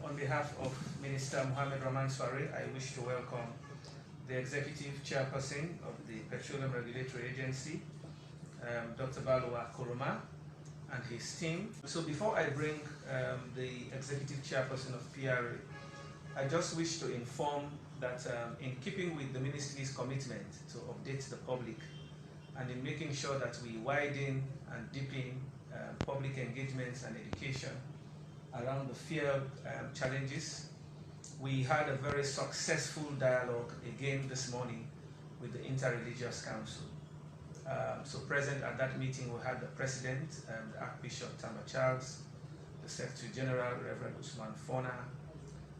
On behalf of Minister Mohammed Rahman Swari, I wish to welcome the Executive Chairperson of the Petroleum Regulatory Agency, Dr. Baluwa Koroma, and his team. So before I bring the Executive Chairperson of PRA, I just wish to inform that in keeping with the Ministry's commitment to update the public and in making sure that we widen and deepen public engagements and education around the field challenges, we had a very successful dialogue again this morning with the Interreligious Council. So present at that meeting we had the President, the Archbishop Tama Charles, the Secretary General, Reverend Usman Fona,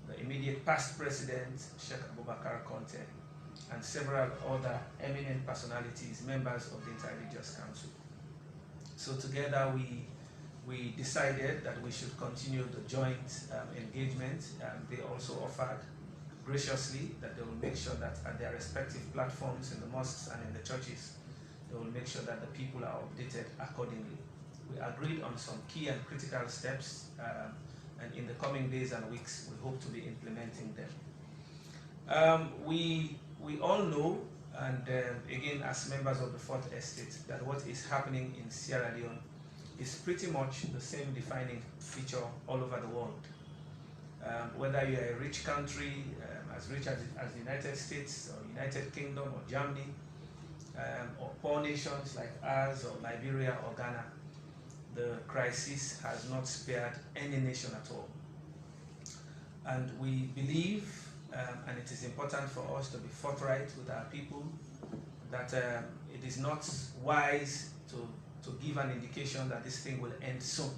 the immediate past President, Sheikh Abubakar Conte, and several other eminent personalities, members of the Interreligious Council. So together we decided that we should continue the joint engagement. They also offered graciously that they will make sure that at their respective platforms in the mosques and in the churches, they will make sure that the people are updated accordingly. We agreed on some key and critical steps, and in the coming days and weeks, we hope to be implementing them. We all know, and again as members of the Fourth Estate, that what is happening in Sierra Leone is pretty much the same defining feature all over the world. Whether you are a rich country, as rich as the United States or United Kingdom or Germany, or poor nations like ours or Liberia or Ghana, the crisis has not spared any nation at all. And we believe, and it is important for us to be forthright with our people, that it is not wise to give an indication that this thing will end soon,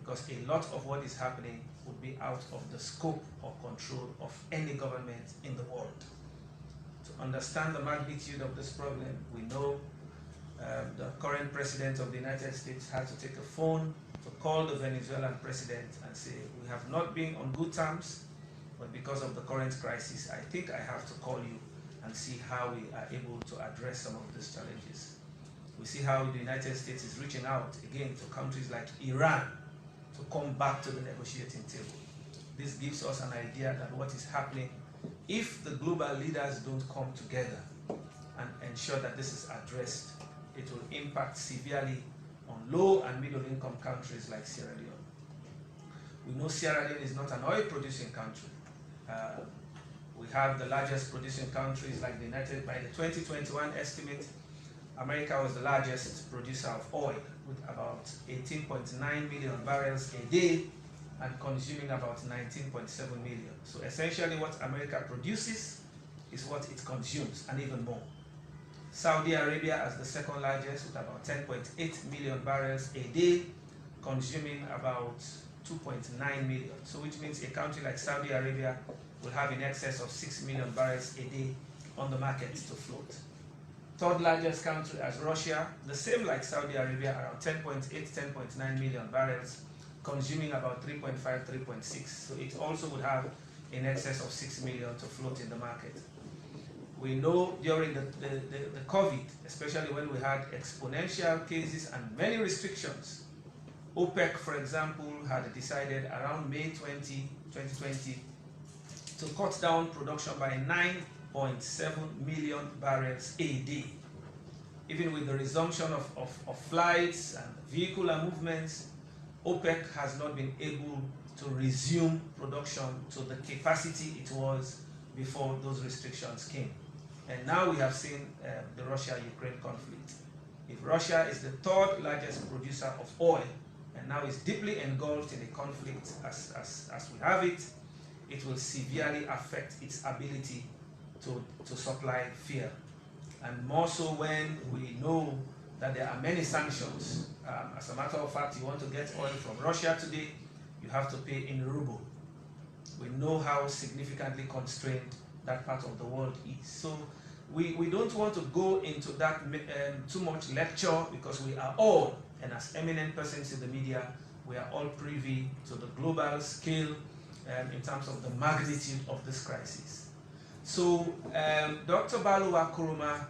because a lot of what is happening would be out of the scope or control of any government in the world. To understand the magnitude of this problem, we know the current President of the United States had to take a phone to call the Venezuelan president and say, we have not been on good terms, but because of the current crisis, I think I have to call you and see how we are able to address some of these challenges. We see how the United States is reaching out again to countries like Iran to come back to the negotiating table. This gives us an idea that what is happening, if the global leaders don't come together and ensure that this is addressed, it will impact severely on low and middle income countries like Sierra Leone. We know Sierra Leone is not an oil producing country. We have the largest producing countries like the United, by the 2021 estimate, America was the largest producer of oil with about 18.9 million barrels a day and consuming about 19.7 million. So essentially what America produces is what it consumes and even more. Saudi Arabia as the second largest with about 10.8 million barrels a day, consuming about 2.9 million. So which means a country like Saudi Arabia will have in excess of 6 million barrels a day on the market to float. Third largest country as Russia, the same like Saudi Arabia, around 10.8, 10.9 million barrels, consuming about 3.5, 3.6. So it also would have in excess of 6 million to float in the market. We know during the COVID, especially when we had exponential cases and many restrictions, OPEC, for example, had decided around May 2020 to cut down production by 9.7 million barrels a day. Even with the resumption of flights and vehicular movements, OPEC has not been able to resume production to the capacity it was before those restrictions came. And now we have seen the Russia-Ukraine conflict. If Russia is the third largest producer of oil and now is deeply engulfed in a conflict as we have it, it will severely affect its ability to supply fuel. And more so when we know that there are many sanctions. As a matter of fact, you want to get oil from Russia today, you have to pay in ruble. We know how significantly constrained that part of the world is. So we don't want to go into that too much lecture, because we are all, and as eminent persons in the media, we are all privy to the global scale in terms of the magnitude of this crisis. So Dr. Baluwa Koroma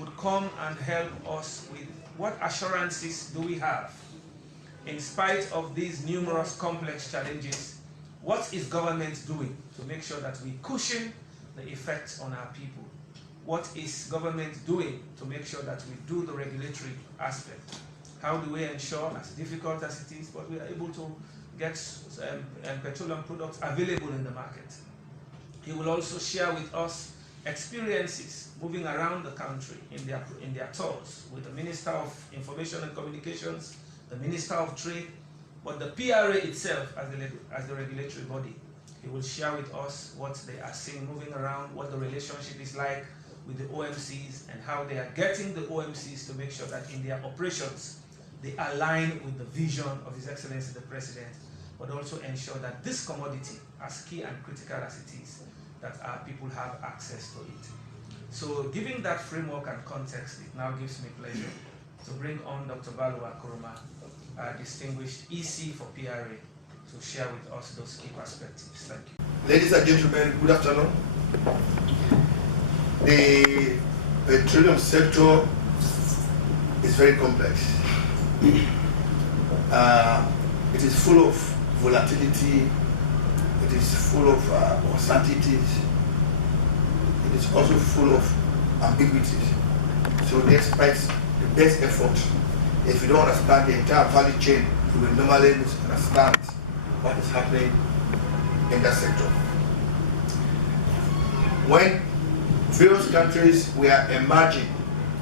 would come and help us with what assurances do we have, in spite of these numerous complex challenges, What is government doing to make sure that we cushion the effects on our people? What is government doing to make sure that we do the regulatory aspect? How do we ensure, as difficult as it is, but we are able to get petroleum products available in the market? He will also share with us experiences moving around the country in their tours with the Minister of Information and Communications, the Minister of Trade, but the PRA itself as the regulatory body. He will share with us what they are seeing moving around, what the relationship is like with the OMCs, and how they are getting the OMCs to make sure that in their operations they align with the vision of His Excellency the President, but also ensure that this commodity, as key and critical as it is, that our people have access to it. So giving that framework and context, it now gives me pleasure to bring on Dr. Baluwa Koroma, our distinguished EC for PRA, to share with us those key perspectives. Thank you. Ladies and gentlemen, good afternoon. The petroleum sector is very complex. It is full of volatility, it is full of uncertainties, it is also full of ambiguities. So despite the best effort, if you don't understand the entire value chain, you will normally misunderstand what is happening in that sector. When various countries were emerging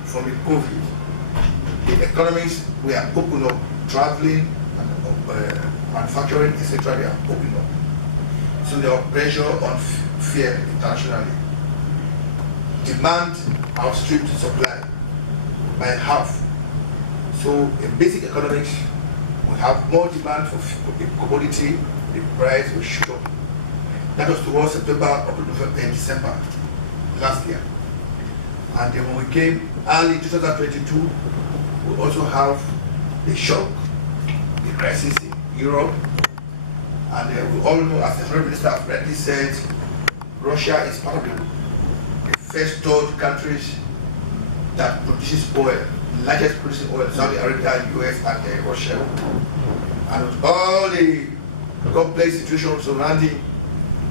from the COVID, the economies were open up, traveling, and manufacturing, etc. They are open up. So there was pressure on fear internationally. Demand outstripped supply by half. So in basic economics, we have more demand for the commodity, the price will shoot up. That was towards September, October, and December last year. And then when we came early 2022, we also have the shock, the crisis in Europe. And we all know, as the Foreign Minister rightly said, Russia is part of the first third countries that produces oil, largest producing oil, Saudi Arabia, US, and Russia. And with all the complex situation surrounding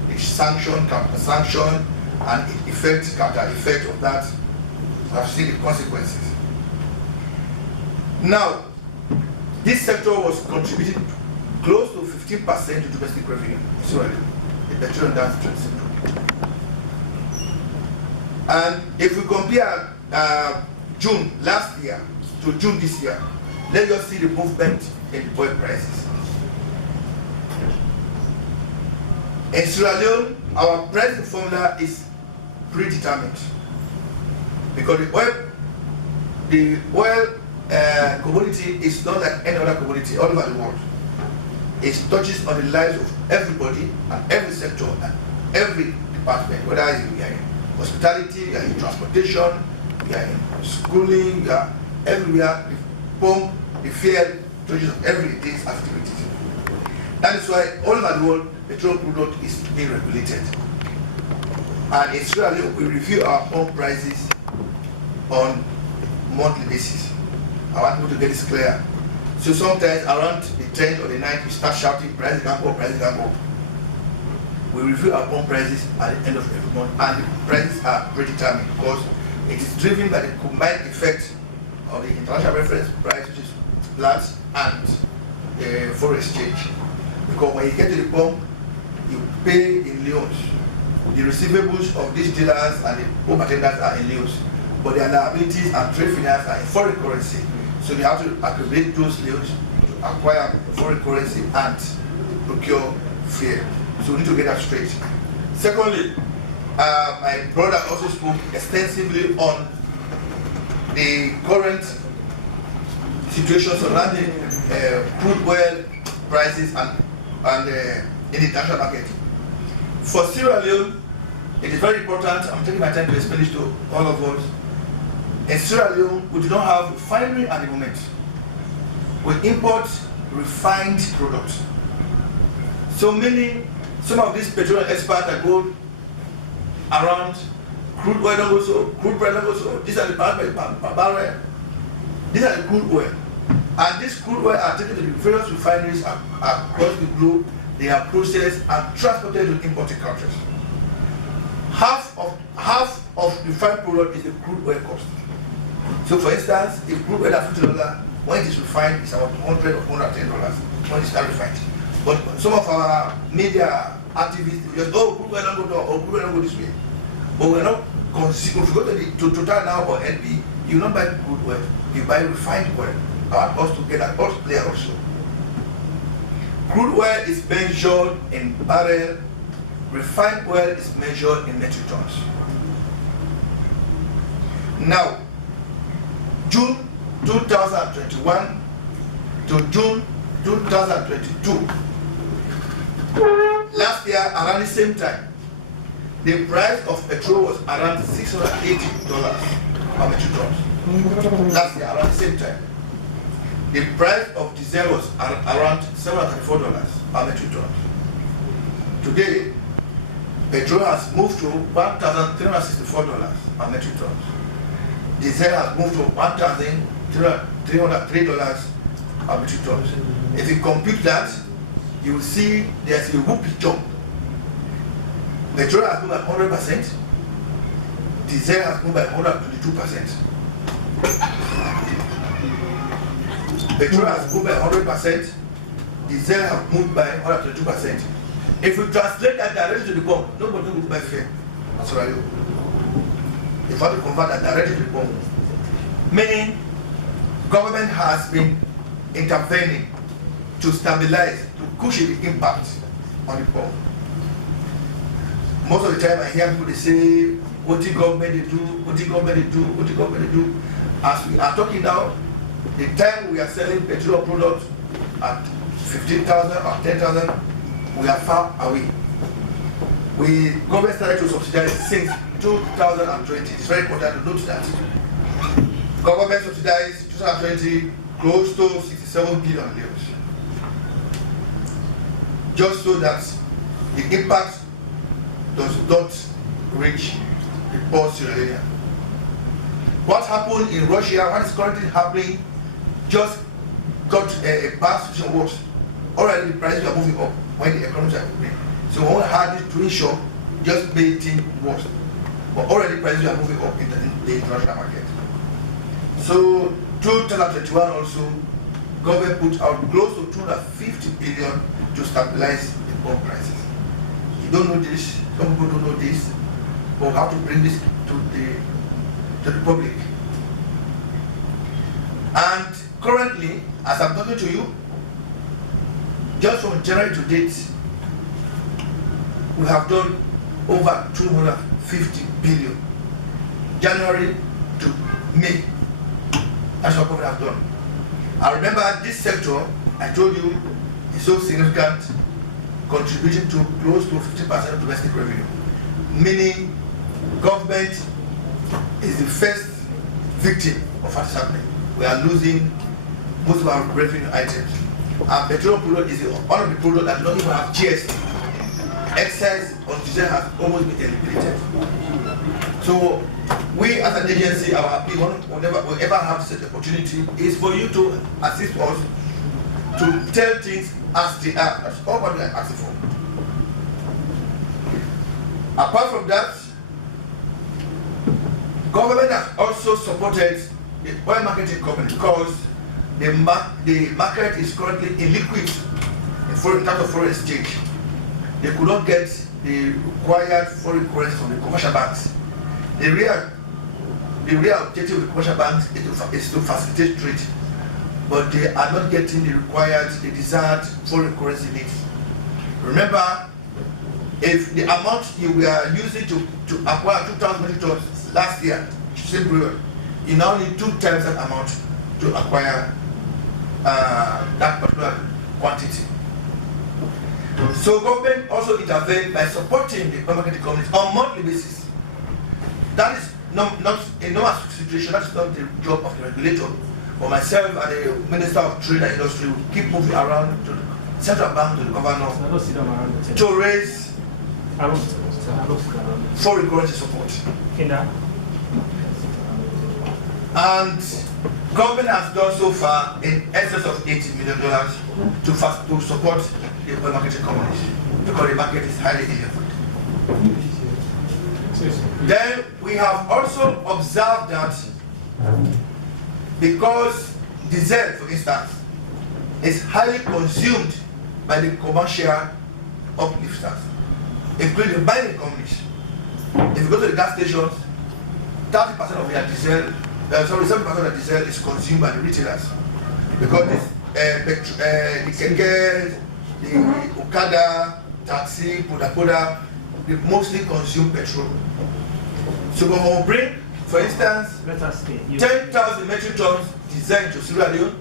the sanction, counter-sanction, and effect, counter-effect of that, we have seen the consequences. Now, this sector was contributing close to 15% to domestic revenue, Israel, the petroleum downstream sector. And if we compare June last year to June this year, let us see the movement in the oil prices. In Sierra Leone, our pricing formula is predetermined because the oil commodity is not like any other commodity all over the world. It touches on the lives of everybody and every sector and every department, whether you are in hospitality, you are in transportation, you are in schooling, you are everywhere. The pump, the fuel, touches on everyday's activities. That is why all over the world, petroleum product is being regulated. And in Sierra Leone, we review our pump prices on monthly basis. I want people to get this clear. So sometimes around the 10th or the 9th, we start shouting, prices can go, prices can go. We review our pump prices at the end of every month, and the prices are predetermined because it is driven by the combined effect of the international reference price, which is flat, and foreign exchange. Because when you get to the pump, you pay in leons. The receivables of these dealers and the pump attendants are in leons, but their liabilities and trade finance are in foreign currency. So they have to accumulate those leons to acquire foreign currency and procure fuel. So we need to get that straight. Secondly, my brother also spoke extensively on the current situation surrounding crude oil prices and in the international market. For Sierra Leone, it is very important. I'm taking my time to explain this to all of us. In Sierra Leone, we do not have refinery at the moment. We import refined products. So some of these petroleum experts that go around, crude oil also, crude price also, these are the barrel. These are the crude oil. And this crude oil are taken to the various refineries across the globe they are processed and transported to importing countries. Half of the refined product is the crude oil cost. So for instance, if crude oil at $50, when it is refined, it's about $100 or $110 when it's not refined. But some of our media activists will just, oh, crude oil don't go down, or crude oil don't go this way. But we're not considering, if you go to Total now or NB, you don't buy crude oil, you buy refined oil. I want us to get that all clear also. Crude oil is measured in barrel, refined oil is measured in metric tons. Now, June 2021 to June 2022, last year around the same time, the price of petrol was around $680 per metric ton. Last year around the same time. The price of diesel was around $734 per metric ton. Today, petrol has moved to $1,364 per metric ton. Diesel has moved to $1,303 per metric ton. If you compute that, you will see there's a whooping jump. Petrol has moved by 100%, diesel has moved by 122%. Petrol has moved by 100%, diesel has moved by 122%. If we translate that directly to the pump, nobody will buy fare. That's right. If I convert that directly to the pump, meaning government has been intervening to stabilize, to cushion the impact on the pump. Most of the time I hear people they say, what the government they do, what the government they do, what the government they do. As we are talking now, the time we are selling petroleum products at 15,000 or 10,000, we are far away. Government started to subsidize since 2020. It's very important to note that. Government subsidized 2020 close to 67 billion euros. Just so that the impact does not reach the poor Sierra Leone. What happened in Russia, what is currently happening, just got a bad situation worse. Already the prices are moving up when the economies are moving. So when we had this twin shock, just made things worse. But already prices are moving up in the international market. So 2021 also, government put out close to 250 billion to stabilize the pump prices. You don't know this, some people don't know this, but how to bring this to the public. And currently, as I'm talking to you, just from January to date, we have done over 250 billion. January to May, that's what we have done. I remember this sector, I told you, is so significant, contributing to close to 50% of domestic revenue. Meaning, government is the first victim of what's happening. We are losing most of our revenue items. And petroleum product is one of the products that don't even have GST. Excise on diesel has almost been eliminated. So we as an agency, our plea, whenever we ever have such opportunity, is for you to assist us to tell things as they are. That's all what we are asking for. Apart from that, government has also supported the oil marketing company because the market is currently illiquid in terms of foreign exchange. They could not get the required foreign currency from the commercial banks. The real objective of the commercial banks is to facilitate trade, but they are not getting the desired foreign currency needs. Remember, if the amount you were using to acquire 2,000 metric tons last year, same period, you now need 2 times that amount to acquire that particular quantity. So government also intervened by supporting the marketing companies on a monthly basis. That is not a normal situation. That's not the job of the regulator. But myself and the Minister of Trade and Industry will keep moving around to the central bank, to the governor, to raise foreign currency support. And Government has done so far in excess of $80 million to support the oil marketing companies because the market is highly illiquid. Then we have also observed that because diesel, for instance, is highly consumed by the commercial uplifters, including the mining companies. If you go to the gas stations, 30% of their diesel, 7% of the diesel is consumed by the retailers because the keke, the Okada, taxi, Poda, they mostly consume petrol. So when we bring, for instance, 10,000 metric tons diesel into Sierra Leone,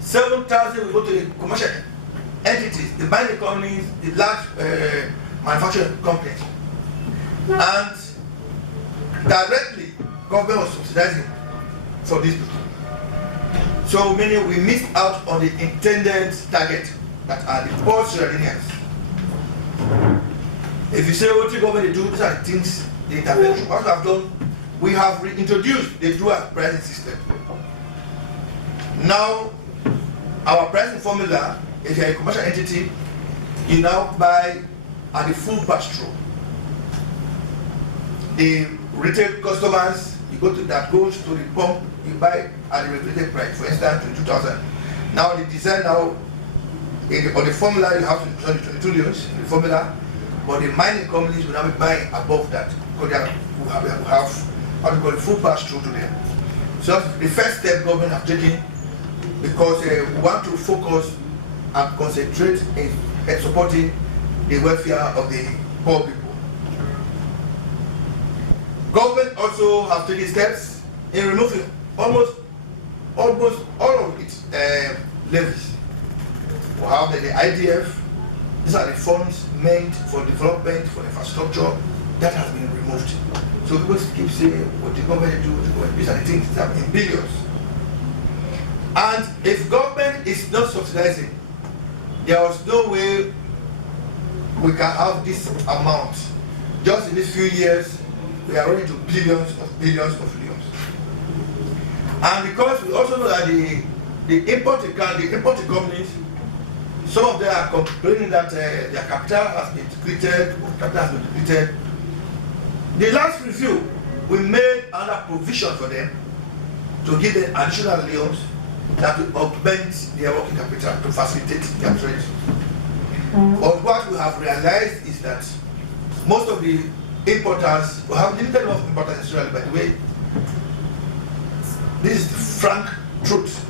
7,000 will go to the commercial entities, the mining companies, the large manufacturing companies, and directly government was subsidizing for these people. So meaning we missed out on the intended target that are the poor Sierra Leoneans. If you say what the government do, these are the things the intervention. What we have done, we have reintroduced the dual pricing system. Now, our pricing formula, if you're a commercial entity, you now buy at the full pass-through. The retail customers, you go to that goes to the pump, you buy at the regulated price, for instance, 22,000. Now the design now, on the formula, you have to 22 leons in the formula, but the mining companies will now be buying above that because they have what we call the full pass-through to them. So that's the first step government have taken because we want to focus and concentrate in supporting the welfare of the poor people. Government also have taken steps in removing almost all of its levies. We have the IDF. These are the funds meant for development, for infrastructure, that has been removed. So people keep saying, what the government do, these are the things that are in billions. And if government is not subsidizing, there was no way we can have this amount. Just in these few years, we are running to billions of leons. And because we also know that the importing companies, some of them are complaining that their capital has been depleted, The last review, we made another provision for them to give them additional loans that will augment their working capital to facilitate their trade. But what we have realized is that most of the importers, we have limited number of importers in Israel, by the way. This is the frank truth.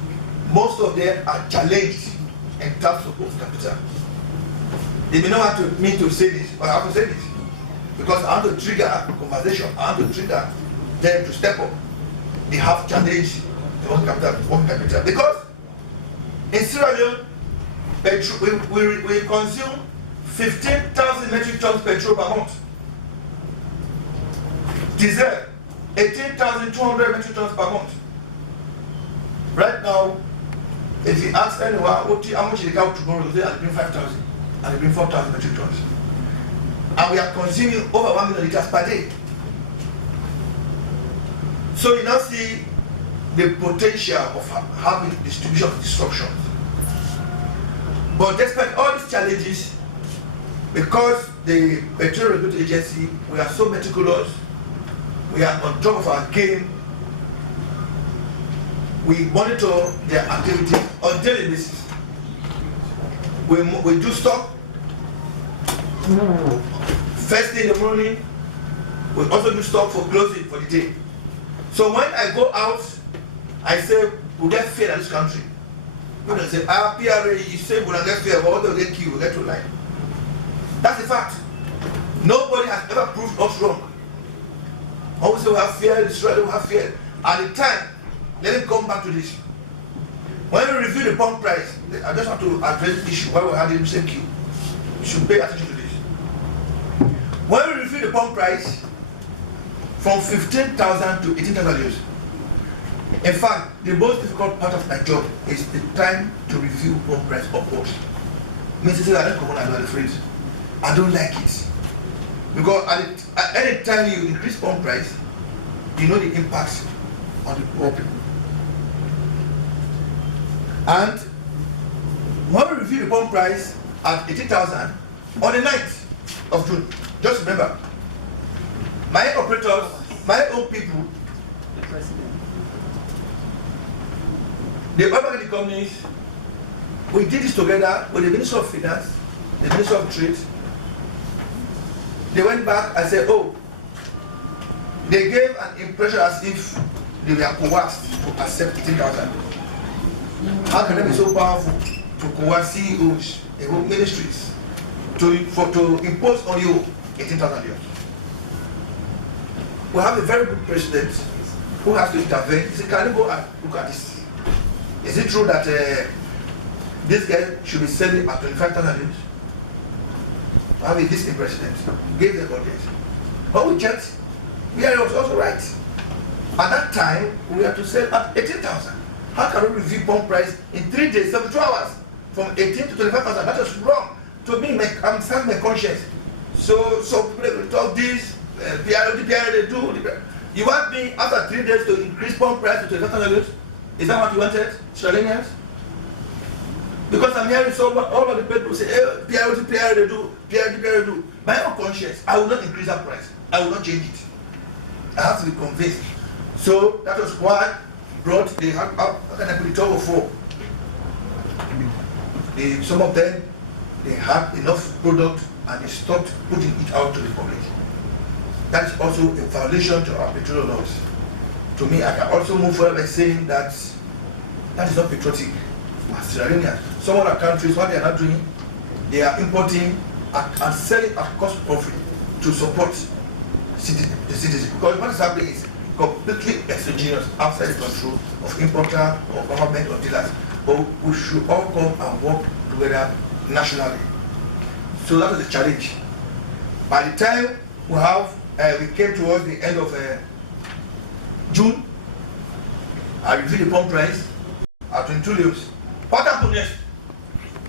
Most of them are challenged in terms of working capital. They may not want me to say this, but I have to say this. Because I want to trigger a conversation, I want to trigger them to step up. They have challenged the working capital. Because in Sierra Leone, we consume 15,000 metric tons petrol per month. Diesel, 18,200 metric tons per month. Right now, if you ask anyone how much they go tomorrow, they say, I'll bring 5,000, I'll bring 4,000 metric tons. And we are consuming over 1 million liters per day. So you now see the potential of having distribution disruptions. But despite all these challenges, because the Petroleum Regulatory Agency, we are so meticulous, we are on top of our game, we monitor their activities on daily basis. We do stock. First thing in the morning, we also do stock for closing for the day. So when I go out, I say, we'll get fair in this country. When I say, PRA, you say we'll get fair, but we'll get killed, we'll get to line. That's the fact. Nobody has ever proved us wrong. Always say we have fear, Israel we have fear. At the time, let me come back to this. When we review the pump price, I just want to address the issue why we had the same queue. You should pay attention to this. When we review the pump price from 15,000 to 18,000 euros, in fact, the most difficult part of my job is the time to review pump price upwards. Means to say I don't come on and I'm afraid. I don't like it. Because at any time you increase pump price, you know the impact on the poor people. And when we review the pump price at 18,000 on the 9th of June, just remember, my operators, my own people, the oil marketing companies, we did this together with the Minister of Finance, the Minister of Trade. They went back and said, oh, they gave an impression as if they were coerced to accept 18,000. How can they be so powerful to coerce CEOs, ministries, to impose on you 18,000 euros? We have a very good president who has to intervene. He said, can you go and look at this? Is it true that this guy should be selling at 25,000 euros? I have a distinct president, gave the budget. But we checked, PRA was also right. At that time, we had to sell at 18,000. How can we review pump price in 3 days, 72 hours, from 18 to 25,000? That was wrong. To me, I'm starting my conscience. So people will talk this, PRA, they do. You want me after 3 days to increase pump price to 25,000? Is that what you wanted, Australians? Because I'm hearing all of the people say, hey, PRA, they do, PRA, they do. My own conscience, I will not increase that price. I will not change it. I have to be convinced. So that was why brought the top of 4. Some of them, they had enough product and they stopped putting it out to the public. That is also a violation to our petroleum laws. To me, I can also move forward by saying that that is not patriotic. Some other countries, what they are not doing, they are importing and selling at cost profit to support the citizens. Because what is happening is completely exogenous, outside the control of importer or government or dealers. But we should all come and work together nationally. So that was the challenge. By the time we came towards the end of June, I reviewed the pump price at 22 leaves. What happened next?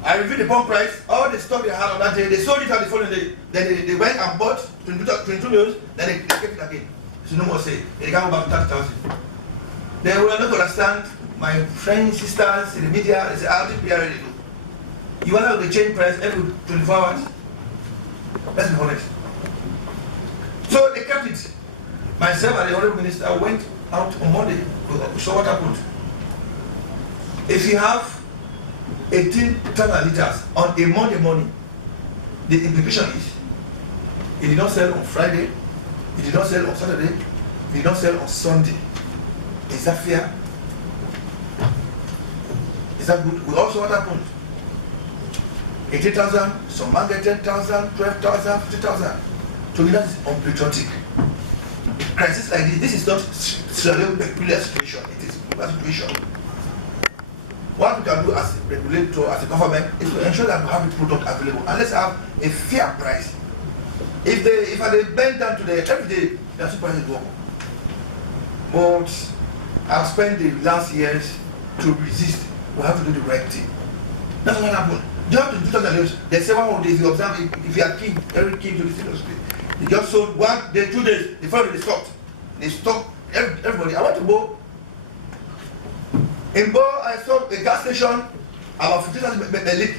I reviewed the pump price, all the stock they had on that day, they sold it on the following day. Then they went and bought 22 leaves, then they kept it again. So no more say, they can't go back to 30,000. They will not understand, my friends, sisters in the media, they say, how did PRA do? You want to change price every 24 hours? Let's be honest. So they kept it. Myself and the Honorable Minister went out on Monday. So what happened? If you have 18,000 liters on a Monday morning, the implication is it did not sell on Friday, it did not sell on Saturday, it did not sell on Sunday. Is that fair? Is that good? We also what happened? 18,000, some man get 10,000, 12,000, 50,000. To me, that is unpatriotic. Crisis like this is not a peculiar situation, it is a global situation. What we can do as a regulator, as a government, is to ensure that we have the product available and let's have a fair price. If they bend down today, every day, their prices go up. But I've spent the last years to resist. We have to do the right thing. That's what happened. You have to do something. They say one day, if you observe, if you are king, every king to the industry, they just sold 1 day, 2 days, the following they stopped. They stopped everybody. I went to Bo. In Bo, I saw a gas station, about 50,000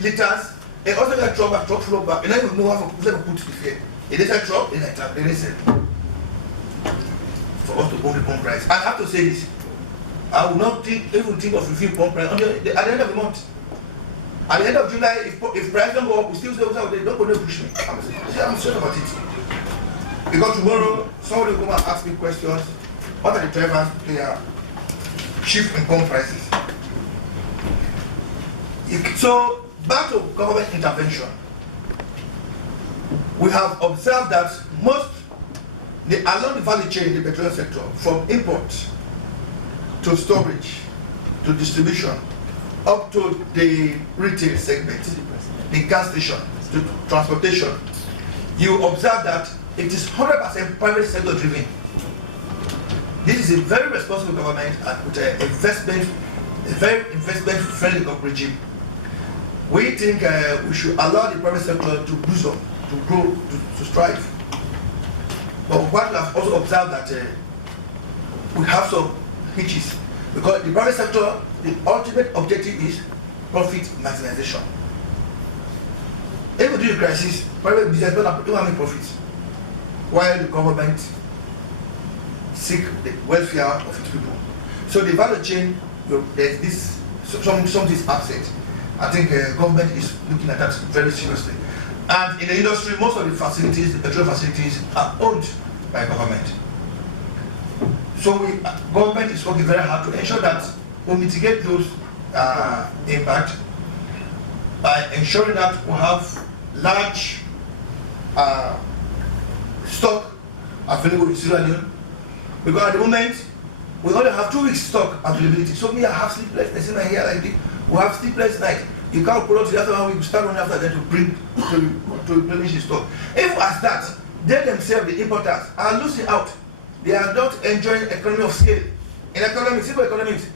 liters, and also got truck flow back, and I don't know how to put it here. It is a truck, it is a truck, it is for us to own the pump price. I have to say this, I will not even think of reviewing pump price at the end of the month. At the end of July, if price don't go up, we still say, they don't go to push me. I'm straight about it. Because tomorrow, somebody will come and ask me questions, what are the drivers shift in pump prices? So, back to government intervention. We have observed that along the value chain in the petroleum sector, from import to storage to distribution, up to the retail segment, the gas station, to transportation, you observe that it is 100% private sector driven. This is a very responsible government and with a very investment-friendly regime. We think we should allow the private sector to boost up, to grow, to strive. But what we have also observed that we have some hitches because the private sector the ultimate objective is profit maximization. If we do a crisis, private business don't have any profits, while the government seek the welfare of its people. So the value chain, there's this, some is absent. I think government is looking at that very seriously. And in the industry, most of the facilities, the petroleum facilities, are owned by government. So government is working very hard to ensure that we mitigate those impact by ensuring that we have large stock available in Sierra Leone. Because at the moment, we only have 2 weeks stock availability. So me, I have sleepless. I see my hair like this. We have sleepless night. You can't put out the after 1 week, start running after that to bring to replenish the stock. If as that, they themselves, the importers, are losing out. They are not enjoying economy of scale. In economics, simple economics,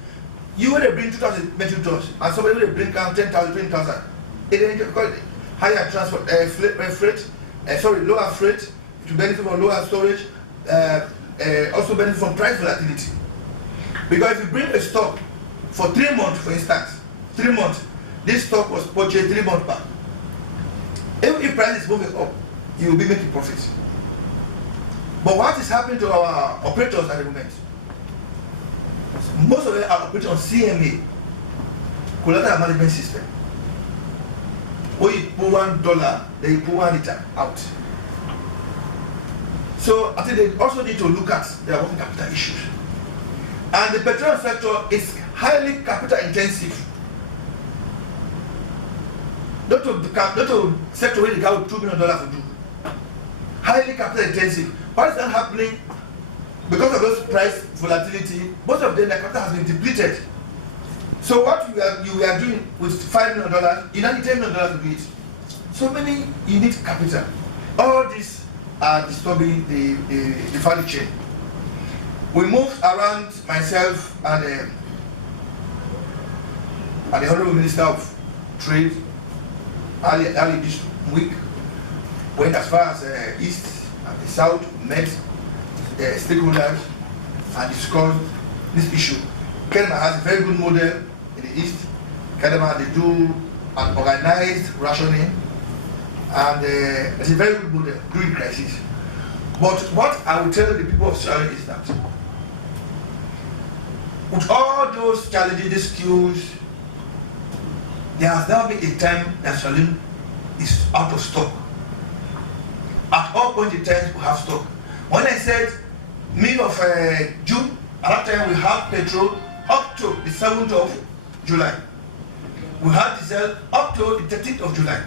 you when they bring 2,000 metric tons, and somebody when they bring down 10,000, 20,000, they enjoy higher transport, lower freight to benefit from lower storage, also benefit from price volatility. Because if you bring a stock for 3 months, for instance, 3 months, this stock was purchased 3 months back. If price is moving up, you will be making profits. But what is happening to our operators at the moment? Most of them are operating on CMA, collateral management system. When you put $1, then you put 1 liter out. So I think they also need to look at their working capital issues. And the petroleum sector is highly capital intensive. Not to sector where they got $2 million to do. Highly capital intensive. What is that happening? Because of those price volatility, most of them, their capital has been depleted. So what you are doing with $5 million, you now need $10 million to do it. So many, you need capital. All these are disturbing the value chain. We moved around, myself and the Honorable Minister of Trade early this week, went as far as East and the South, met stakeholders and discussed this issue. Koroma has a very good model in the East. Koroma, they do an organized rationing, and it's a very good model during crisis. But what I will tell the people of Sierra Leone is that with all those challenges, these skills, there has now been a time that Sierra Leone is out of stock. At all points in time, we have stock. When I said mid of June, at that time we have petrol up to the 7th of July. We had diesel up to the 13th of July.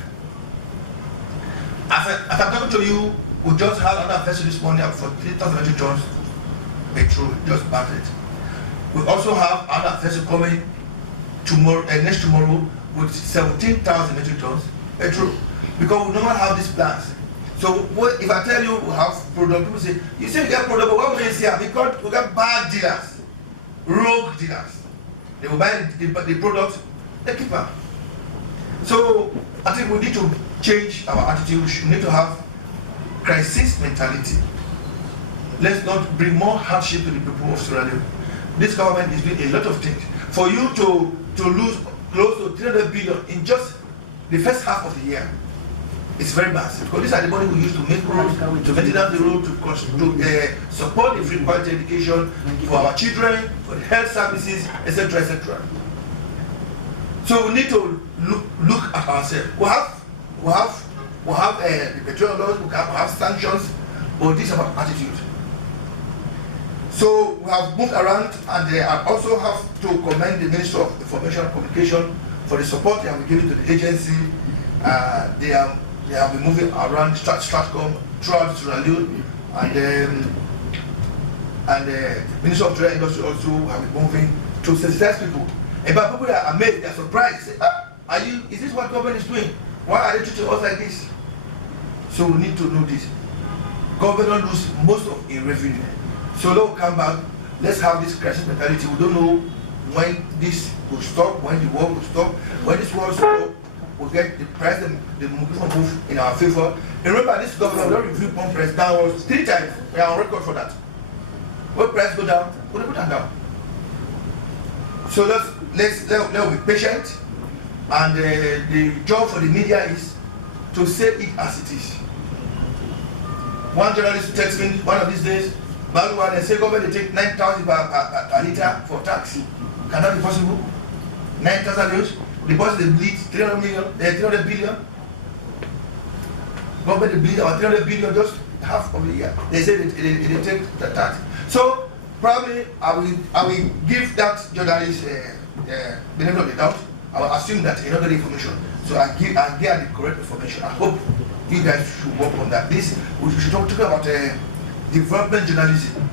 As I'm talking to you, we just had another vessel this morning for 3,000 metric tons petrol, just battered. We also have another vessel coming tomorrow, next tomorrow, with 17,000 metric tons petrol, because we don't have these plans. So if I tell you we have product, people say, you say you get product, but what we say because we got bad dealers, rogue dealers. They will buy the product, they keep them. So I think we need to change our attitude. We need to have crisis mentality. Let's not bring more hardship to the people of Sierra Leone. This government is doing a lot of things. For you to lose close to 300 billion in just the first half of the year, it's very massive. Because these are the money we use to make roads, to maintain the road, to support the free quality education for our children, for the health services, etc., etc. So we need to look at ourselves. We have the petroleum laws, we have sanctions, but this is about attitude. So we have moved around, and I also have to commend the Minister of Information and Communication for the support they have been giving to the agency. They have been moving around Stratcom throughout Sierra Leone, and the Minister of Trade and Industry also have been moving to sensitize people. But people are amazed, they are surprised. They say, is this what government is doing? Why are they treating us like this? So we need to know this. Government lose most of its revenue. So let's come back, let's have this crisis mentality. We don't know when this will stop, when the war will stop. When this war will stop, we'll get the price, the move in our favor. And remember, this government will review pump price downwards 3 times. We are on record for that. When price go down, we'll put that down. So let's be patient, and the job for the media is to say it as it is. One journalist texts me one of these days, Baluwa, they say government they take 9,000 per litre for tax. Can that be possible? 9,000 euros. The boss they bleed 300 billion. Government they bleed about 300 billion just half of the year. They say they take the tax. So probably I will give that journalist benefit of the doubt. I will assume that he not get the information. So I get the correct information. I hope you guys should work on that. We should talk about development journalism.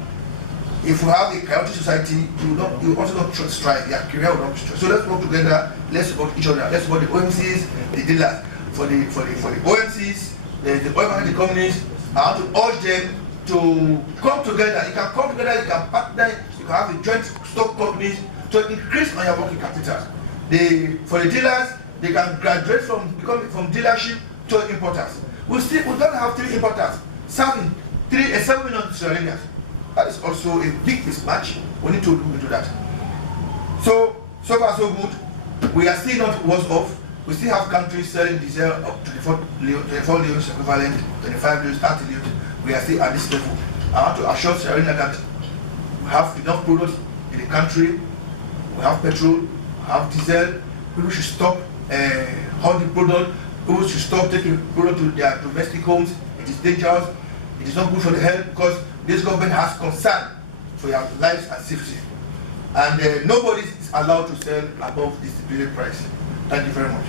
If we have a chaotic society, you also don't strive. Your career will not strive. So let's work together. Let's support each other. Let's support the OMCs, the dealers. For the OMCs, the oil marketing companies, I want to urge them to come together. You can come together. You can partner. You can have a joint stock companies to increase on your working capital. For the dealers, they can graduate from dealership to importers. We don't have 3 importers serving 7 million Australians. That is also a big mismatch. We need to look into that. So far so good. We are still not worse off. We still have countries selling diesel up to 24 leons equivalent, 25 leons, 30 leons. We are still at this level. I want to assure Australia that we have enough products in the country. We have petrol, we have diesel. People should stop hoarding product. People should stop taking product to their domestic homes. It is dangerous. It is not good for the health because this government has concern for your lives and safety. And nobody is allowed to sell above this stipulated price. Thank you very much.